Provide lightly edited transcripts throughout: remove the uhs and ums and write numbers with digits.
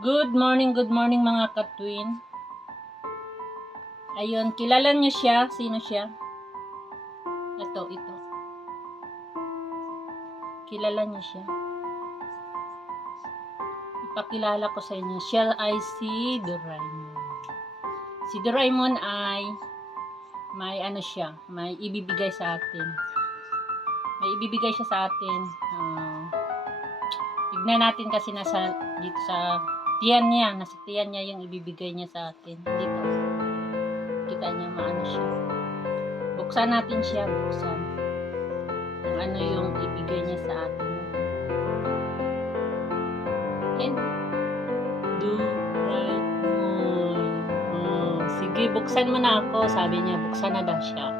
Good morning mga katwin. Ayun, kilala niyo siya? Sino siya? Ito. Kilala niyo siya? Ipakilala ko sa inyo. Siya ay si Doraemon. Si Doraemon ay may may ibibigay sa atin. May ibibigay siya sa atin. Tignan natin kasi dito sa tiyan niya. Nasa tiyan niya yung ibibigay niya sa atin. Dito. Kita niya maano siya. Buksan natin siya. Buksan. Kung ano yung ibigay niya sa atin. And Doraemon. Sige, buksan mo na ako. Sabi niya, buksan na daw siya.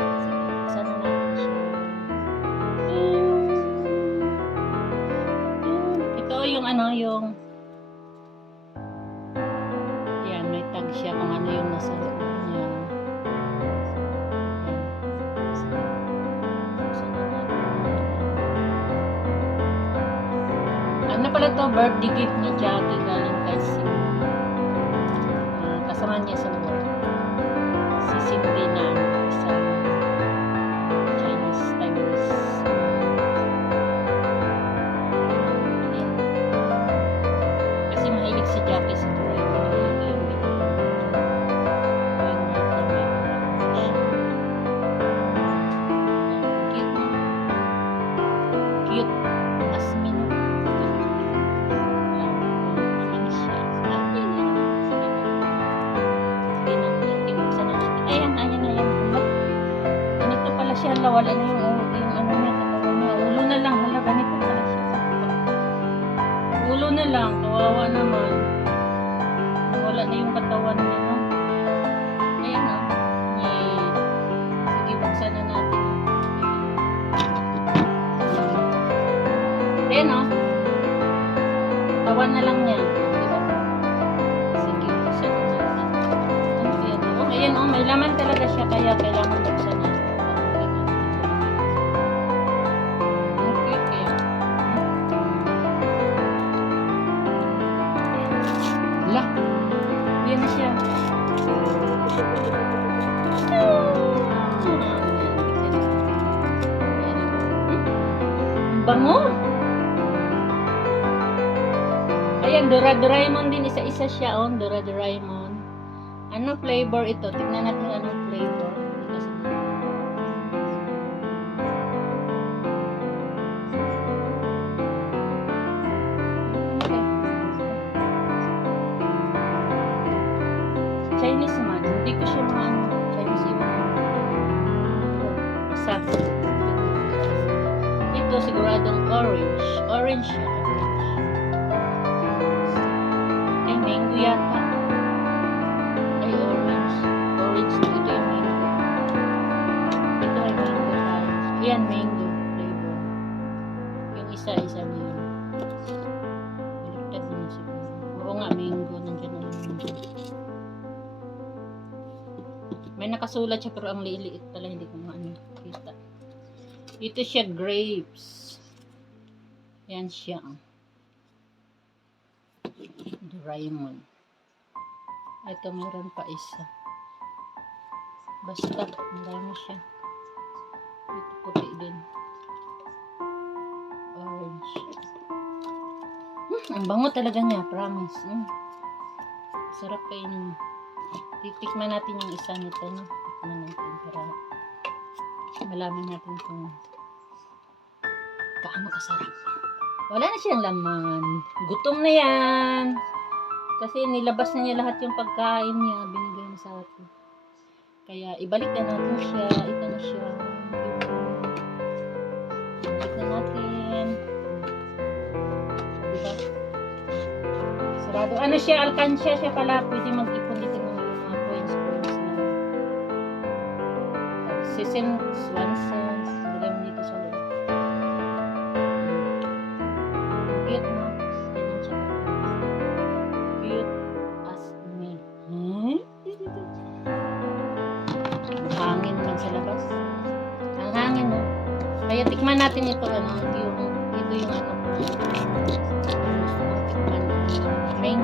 Sige, buksan na natin siya. Ito yung yan, may tag siya kung ano yung nasa loob niya. Ano pala to? Birthday gift ni Jackie galing kay Sim. Kasama niya sa work. Si Cindy na isang Chinese. Ayan. Kasi mahilig si Jackie sa tuloy. Cute. Asmin. Wala na yung ano niya, katawan niya. Ulo na lang, hala, ganito pala siya. Ulo na lang, kawawa naman. Wala na yung katawan niya, no? Ayan, no? Yay. Sige, buksan na natin. Ayan, no? Katawan na lang niya. Diba? Sige, buksan na natin. Ayan, no? Ayan, no? May laman talaga siya, kaya kailangan buksan na. Yan na siya. Bango. Ayan, Doraemon din. Isa-isa siya. Doraemon. Ano flavor ito? Tignan natin anong flavor. Chinese man. Hindi ko siya mga Chinese iba. Basta. Ito siguradong orange. Orange siya. Ay, mango yata. Ay, orange. Orange. Ito yung mango. Ito ay mango. Yan, mango flavor. Yung isa-isa na yun. Baliktad naman siguro. Oo nga, mango. Nandiyan na yung mango. May nakasulat siya pero ang liit pala, hindi ko makita. Ito siya, grapes. Yan siya. Doraemon. Ito meron pa isa. Basta, marami siya. Ito puti din. Orange. Ang bango talaga niya, promise. Sarap kainin. Titikman natin yung isa nito, no? Tikman natin para malaman natin kung gaano kasarap. Wala na siyang laman. Gutom na yan. Kasi nilabas na niya lahat yung pagkain niya. Binigay na sa atin. Kaya ibalik na natin siya. Ito na siya. Ibalik na natin. Diba? Sarado. Ano siya? Alkansya siya pala. Pwede mag-ipon dito ng coins na cents, 1 cent. Lagay mo dito sa loob. Cute, no? Ganyan siya. Cute as me. Ang hangin man sa labas. Ang hangin, no? Kaya tikman natin ito, ito yung mango.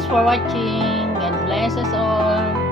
Thanks for watching. God bless us all.